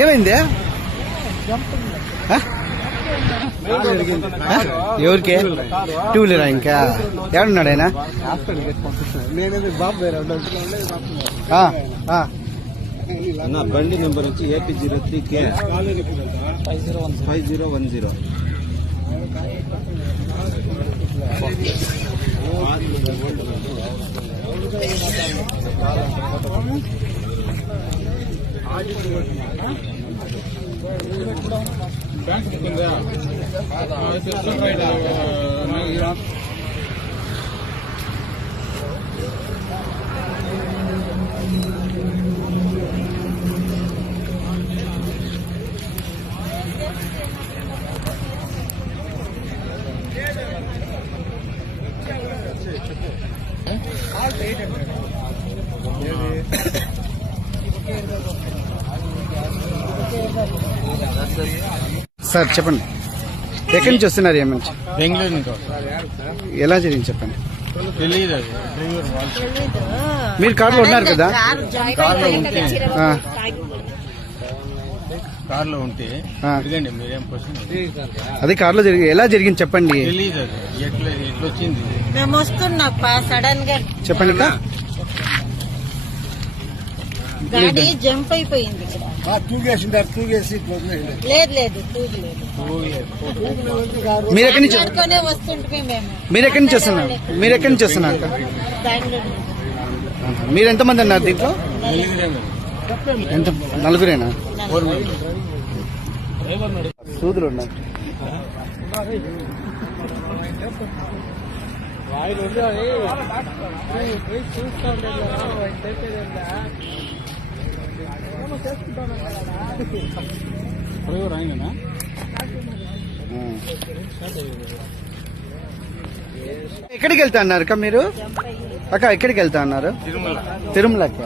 ఏమైంది? ఎవరికి? టూ వీలరా? ఇంకా ఎవడున్నాడు ఆయన? బండి నెంబర్ వచ్చి AP03K 5010. సార్ చెప్పండి, ఎక్కడి నుంచి వస్తున్నారు? ఏమని? బెంగళూరు నుంచి. ఎలా జరిగింది చెప్పండి. తెలియదు. మీరు కార్లో ఉన్నారు కదా? కార్లో ఉంటే అడగండి మీరేం క్వశ్చన్. అదే కార్లో ఎలా జరిగింది చెప్పండి. తెలియదు ఎట్లా వచ్చింది. మేము వస్తున్నప్ప సడన్ గా చెప్పండి. గాడి జంప్ అయిపోయింది. లేదు లేదు మీరెక్కడి నుంచి వస్తుంటే మేము. మీరెక్కడి నుంచి వస్తున్నారు? మీరెక్కడి నుంచి వస్తున్నారు? బెంగళూరు. మీరు ఎంతమంది అన్నారు దీంట్లో? ఎంత? నలుగురేనా? సూదులు ఉన్నారు. ఎక్కడికి వెళ్తా అన్నారు అక్క మీరు? అక్క ఎక్కడికి వెళ్తా అన్నారు? తిరుమలకి.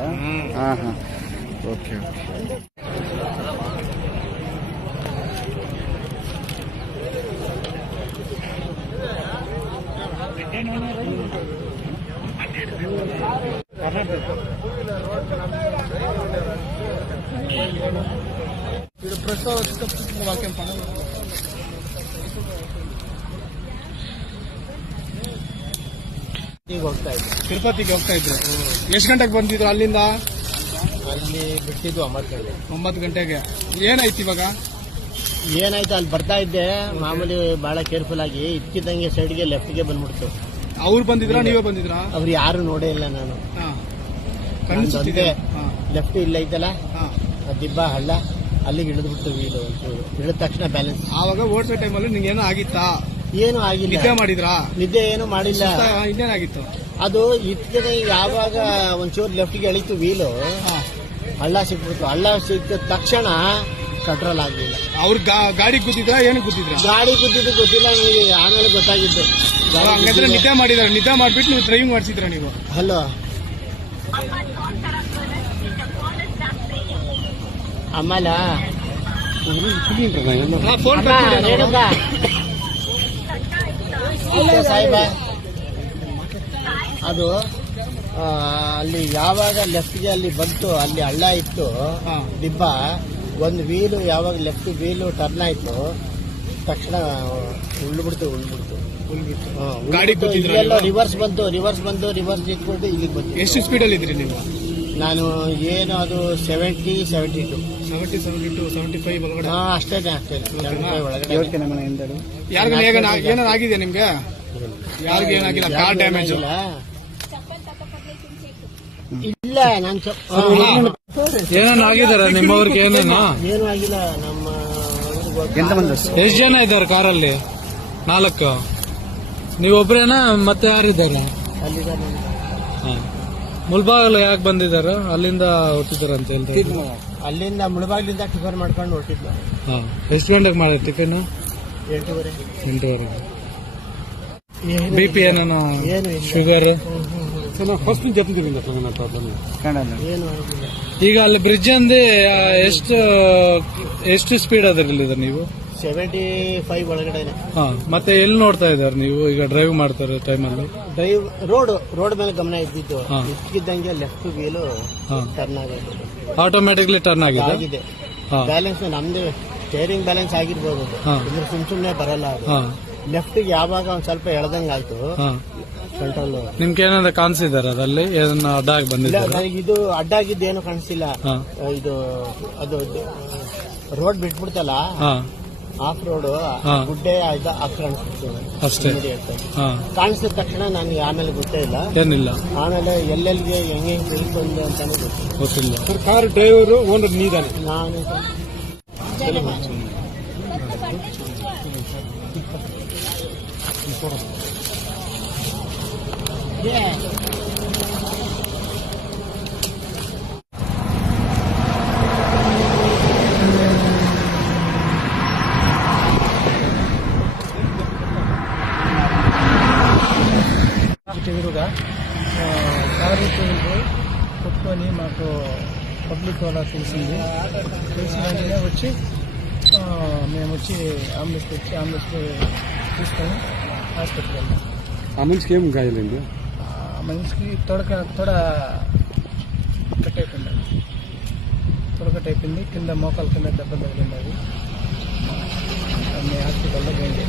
ఓకే. ತಿರುಪತಿಗೆ ಹೋಗ್ತಾ ಇದ್ರು. ಎಷ್ಟು ಗಂಟೆಗೆ ಬಂದಿದ್ರು ಅಲ್ಲಿಂದ? ಅಲ್ಲಿ ಬಿಟ್ಟಿದ್ದು 9 ಗಂಟೆಗೆ. ಏನಾಯ್ತು ಇವಾಗ? ಏನಾಯ್ತು, ಅಲ್ಲಿ ಬರ್ತಾ ಇದ್ದೆ ಮಾಮೂಲಿ ಬಹಳ ಕೇರ್ಫುಲ್ ಆಗಿ ಇಕ್ಕಿದಂಗೆ ಸೈಡ್ಗೆ ಲೆಫ್ಟ್ಗೆ ಬಂದ್ಬಿಡ್ತು. ಅವ್ರು ಬಂದಿದ್ರಾ ನೀವೇ ಬಂದಿದ್ರಾ? ಅವ್ರು ಯಾರು ನೋಡೇ ಇಲ್ಲ. ನಾನು ಲೆಫ್ಟ್ ಇಲ್ಲ ಐತಲ್ಲ ದಿಬ್ಬ ಹಳ್ಳ, ಅಲ್ಲಿಗೆ ಇಳಿದ್ಬಿಟ್ಟು ವೀಲು ಒಂಚೂರು ಇಳಿದ ತಕ್ಷಣ ಬ್ಯಾಲೆನ್ಸ್. ಆವಾಗ ಓಡಿಸೋ ಟೈಮಲ್ಲಿ ನಿಂಗೆ ಏನೋ ಆಗಿತ್ತಾ? ಏನು ಆಗಿಲ್ಲ. ನಿದ್ದೆ ಮಾಡಿದ್ರಾ? ನಿದ್ದೆ ಏನು ಮಾಡಿಲ್ಲ. ಇನ್ನೇನಾಗಿತ್ತು? ಅದು ಇಟ್ಕಿದಂಗೆ ಯಾವಾಗ ಒಂಚೂರು ಲೆಫ್ಟ್ಗೆ ಎಳಿತು ವೀಲು, ಹಳ್ಳ ಸಿಕ್ಬಿಡ್ತು. ಹಳ್ಳ ಸಿಕ್ಕ ತಕ್ಷಣ ಕಂಟ್ರೋಲ್ ಆಗಲಿಲ್ಲ. ಅವ್ರ ಗಾಡಿ ಗುದ್ದಿದ್ರ? ಏನು ಗುದ್ದಿದ್ರ? ಗಾಡಿ ಗುದ್ದಿದ್ದು ಗೊತ್ತಿಲ್ಲ ನನಗೆ, ಆಮೇಲೆ ಗೊತ್ತಾಗಿದ್ದು. ಹಂಗಂದ್ರೆ ನಿದ್ದೆ ಮಾಡಿದಾರೆ. ನಿದ್ದೆ ಮಾಡ್ಬಿಟ್ಟು ನೀವು ಡ್ರೈವಿಂಗ್ ಮಾಡಿಸಿದ್ರ ನೀವು? ಹಲೋ, ಆಮೇಲೆ ಸಾಹೇಬ ಅದು ಅಲ್ಲಿ ಯಾವಾಗ ಲೆಫ್ಟ್ಗೆ ಅಲ್ಲಿ ಬಂತು, ಅಲ್ಲಿ ಹಳ್ಳ ಇತ್ತು ದಿಬ್ಬ, ಒಂದು ವೀಲು ಯಾವಾಗ ಲೆಫ್ಟ್ ವೀಲು ಟರ್ನ್ ಆಯ್ತು ತಕ್ಷಣ ಉಳ್ಬಿಡ್ತು. ಗಾಡಿ ಇಲ್ಲೆಲ್ಲ ರಿವರ್ಸ್ ಬಂತು ಇಟ್ಕೊಂಡು ಇಲ್ಲಿಗೆ ಬಂತು. ಎಷ್ಟು ಸ್ಪೀಡಲ್ಲಿ ಇದ್ರಿ ನೀವು? ನಾನು ಏನು ಅದು 70, 72, 75 ಒಳಗಡೆ. ಅಷ್ಟೇ 75 ಒಳಗಡೆ. ಏನಾರು ಆಗಿದೆ ನಿಮ್ಗೆ? ಯಾರಿಗೂ ಏನಾಗಿಲ್ಲ? ಕಾರ್ ಡ್ಯಾಮೇಜ್ ಇಲ್ಲ. ನಾನು ಏನೇನು ಆಗಿದಾರ ನಿಮ್ಮವ್ರಿಗೆ? ಏನೇನು ಏನು ಆಗಿಲ್ಲ. ನಮ್ಮ ಎಷ್ಟು ಜನ ಇದ್ದಾರೆ ಕಾರಲ್ಲಿ? 4. ನೀವೊಬ್ರೇನಾ ಮತ್ತೆ ಯಾರಿದ್ದಾರೆ? ಅಲ್ಲಿದ್ದಾರೆ. ಮುಲ್ಬಾಗಲು ಯಾಕೆ ಬಂದಿದಾರ? ಅಲ್ಲಿಂದ ಹೊರಟಿದಾರ ಅಂತ ಹೇಳ್ತಾರೆ. ಅಲ್ಲಿಂದ ಮುಳಬಾಗ್ಲಿಂದ ಟಿಫನ್ ಮಾಡ್ಕೊಂಡು ಹೊರಟಿದ್ಲು. ಎಷ್ಟು ಗಂಟೆಗೆ ಮಾಡಿದ ಟಿಫಿನ್? 8:30. BP ಏನೇನು? ಶುಗರ್? ಫಸ್ಟ್ ಈಗ ಅಲ್ಲಿ ಬ್ರಿಡ್ಜ್ ಅಂದಿ ಎಷ್ಟು ಸ್ಪೀಡ್ ಅದ್ರಲ್ಲಿದೆ ನೀವು? 75 ಒಳಗಡೆ. ಮತ್ತೆ ಎಲ್ಲಿ ನೋಡ್ತಾ ಇದ್ದಾರೆ ನೀವು ಈಗ ಡ್ರೈವ್ ಮಾಡ್ತಾರೆ ಟೈಮಲ್ಲಿ? ರೋಡ್ ಮೇಲೆ ಗಮನ ಇದ್ದಿದ್ದು, ಇದ್ದಕ್ಕಿದ್ದಂಗೆ ಲೆಫ್ಟ್ ವೀಲು ಟರ್ನ್ ಆಗಿದೆ. ಆಟೋಮ್ಯಾಟಿಕ್ಲಿ ಟರ್ನ್ ಆಗಿದೆ. ಹಾ. ಬ್ಯಾಲೆನ್ಸ್ ನಮ್ದು ಸ್ಟೇರಿಂಗ್ ಬ್ಯಾಲೆನ್ಸ್ ಆಗಿರ್ಬೋದು ಅದು. ಹಾ. ಇದ್ರ ಸುಮ್ನೆ ಬರಲ್ಲ ಅದು. ಹಾ ಲೆಫ್ಟ್ ಯಾವಾಗ ಒಂದ್ ಸ್ವಲ್ಪ ಎಳ್ದಂಗಾಯ್ತು ಹಾ ಕಂಟ್ರೋಲ್. ನಿಮ್ಗೆ ಏನಾದ್ರು ಕಾಣಿಸಿದಾರ ಅದಲ್ಲಿ ಏನ ಅಡ್ಡ ಆಗಿ ಇಲ್ಲ ಬಂದಿದ್ದಾರೆ? ನನಗೆ ಇದು ಅಡ್ಡಾಗಿದ್ದೇನು ಕಾಣಿಸ್ತಿಲ್ಲ. ಹಾ. ಇದು ಅದು ರೋಡ್ ಬಿಟ್ಬಿಡ್ತಲ್ಲ ಹಾ ಆಫ್ ರೋಡ್ ಹಾ. ಗುಡ್ಡೆ ಕಾಣಿಸ್ತು ಅಷ್ಟೇ. ಹಾ ಕಾಣಿಸಿದ ತಕ್ಷಣ ನನಗೆ ಆಮೇಲೆ ಗೊತ್ತೇ ಇಲ್ಲ. ಏನಿಲ್ಲ, ಆಮೇಲೆ ಎಲ್ಲೆಲ್ಲಿಗೆ ಹೆಂಗೆ ತಿಳ್ಕೊಂಡು ಅಂತಾನೆ ಗೊತ್ತಿಲ್ಲ. ಕಾರ್ ಡ್ರೈವರ್ ಓನರ್ ನೀದಾನೆ. ನಾನು ఎదురుగా కారు కొట్టుకొని మాకు పబ్లిక్ వాళ్ళ తెలిసింది. తెలిసిన వెంటనే వచ్చి మేము వచ్చి అంబులెన్స్ తీసుకొని హాస్పిటల్కి వెళ్ళాం. ఆ మనిషికి ఏం గాయాలండి? మనిషికి తొడ కట్టయిపోయింది, కింద మోకాల కింద దెబ్బలు తగిలింది. అది హాస్పిటల్లో పోయింది.